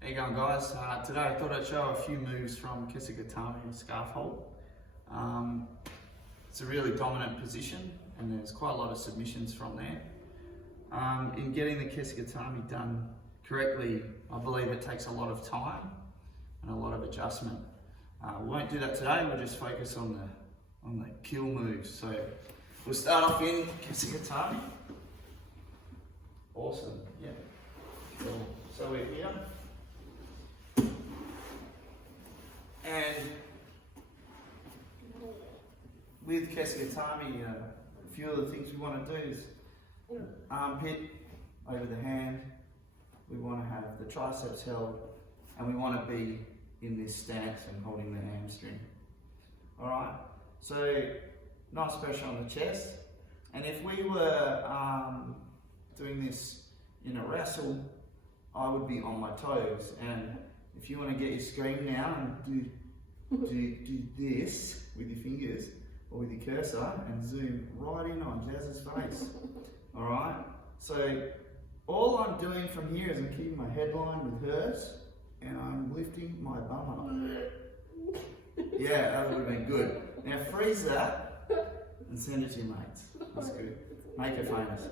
How you going, guys? Today I thought I'd show a few moves from Kesigatami scarf hold. It's a really dominant position and there's quite a lot of submissions from there. In getting the Kesigatami done correctly, I believe it takes a lot of time and a lot of adjustment. We won't do that today, we'll just focus on the kill moves. So we'll start off in Kesigatami. Awesome, yeah. Cool. So we're here. And with Kesigatami, a few of the things we want to do is armpit over the hand. We want to have the triceps held, and we want to be in this stance and holding the hamstring. Alright, so nice pressure on the chest. And if we were doing this in a wrestle, I would be on my toes. And if you want to get your screen now and do this with your fingers or with your cursor and zoom right in on Jazz's face. Alright? So all I'm doing from here is I'm keeping my headline with hers and I'm lifting my bum up. Yeah, that would have been good. Now freeze that and send it to your mates. That's good. Make it famous.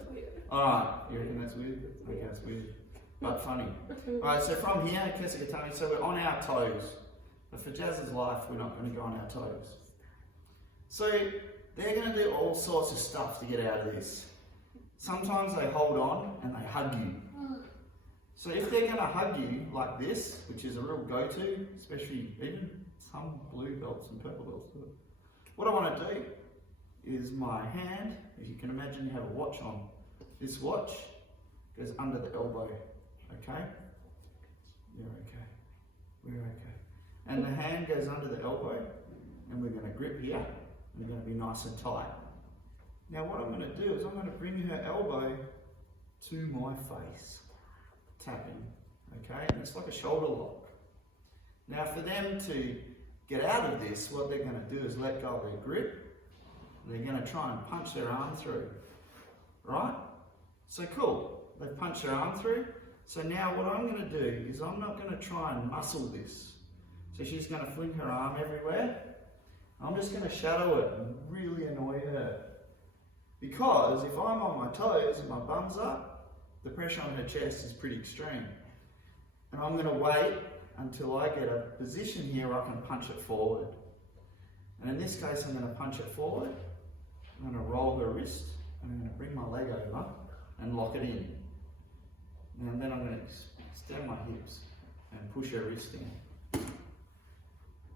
Alright, you reckon that's weird? Okay, that's weird. But funny. Alright, so from here, Kesigatami, so we're on our toes. But for Jazz's life, we're not going to go on our toes. So they're going to do all sorts of stuff to get out of this. Sometimes they hold on and they hug you. So if they're going to hug you like this, which is a real go-to, especially even some blue belts and purple belts do it. What I want to do is my hand, if you can imagine you have a watch on, this watch goes under the elbow. Okay? You're okay. We're okay. And the hand goes under the elbow, and we're going to grip here, and we're going to be nice and tight. Now what I'm going to do is I'm going to bring her elbow to my face, tapping, okay? And it's like a shoulder lock. Now for them to get out of this, what they're going to do is let go of their grip, and they're going to try and punch their arm through, right? So cool, they've punched their arm through. So now what I'm going to do is I'm not going to try and muscle this. So she's going to fling her arm everywhere. I'm just going to shadow it and really annoy her. Because if I'm on my toes and my bum's up, the pressure on her chest is pretty extreme. And I'm going to wait until I get a position here where I can punch it forward. And in this case, I'm going to punch it forward. I'm going to roll her wrist. And I'm going to bring my leg over and lock it in. And then I'm going to extend my hips and push her wrist in.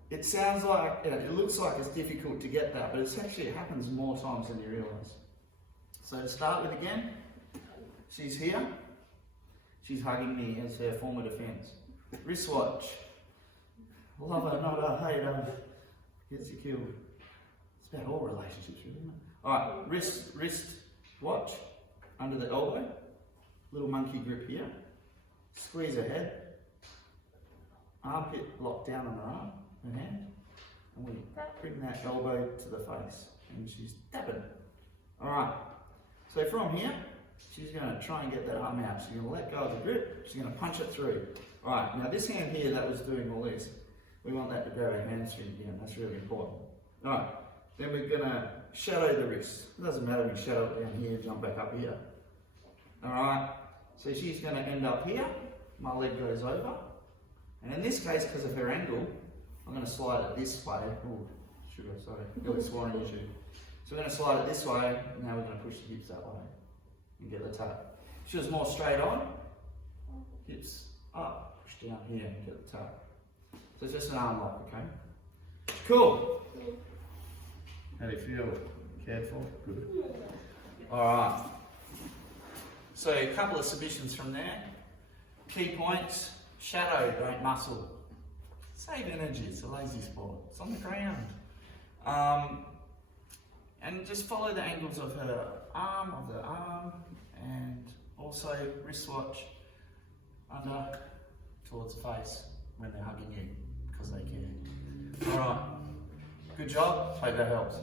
It sounds like, it looks like it's difficult to get that, but it happens more times than you realise. So to start with again, she's here. She's hugging me as her form of defence. Wristwatch. Love her, not her, hate her. Gets you killed. It's about all relationships, really, isn't it? Alright, wrist watch under the elbow. Little monkey grip here. Squeeze her head. Armpit locked down on her arm, her hand. And we bring that elbow to the face. And she's tapping. Alright. So from here, she's going to try and get that arm out. She's going to let go of the grip. She's going to punch it through. Alright, now this hand here that was doing all this, we want that to grab her hamstring again. That's really important. Alright, then we're going to shadow the wrist. It doesn't matter if we shadow it down here, jump back up here. Alright, so she's going to end up here. My leg goes over. And in this case, because of her angle, I'm going to slide it this way. Oh, sugar, sorry. Really sworn you should. So we're going to slide it this way. Now we're going to push the hips that way and get the tap. If she was more straight on, hips up, push down here and get the tap. So it's just an arm lock, okay? Cool. How do you feel? Careful? Good. Alright. So a couple of submissions from there. Key points, shadow, don't muscle. Save energy, it's a lazy sport. It's on the ground. And just follow the angles of her arm, and also wristwatch under towards the face when they're hugging you, because they care. Alright, good job, hope that helps.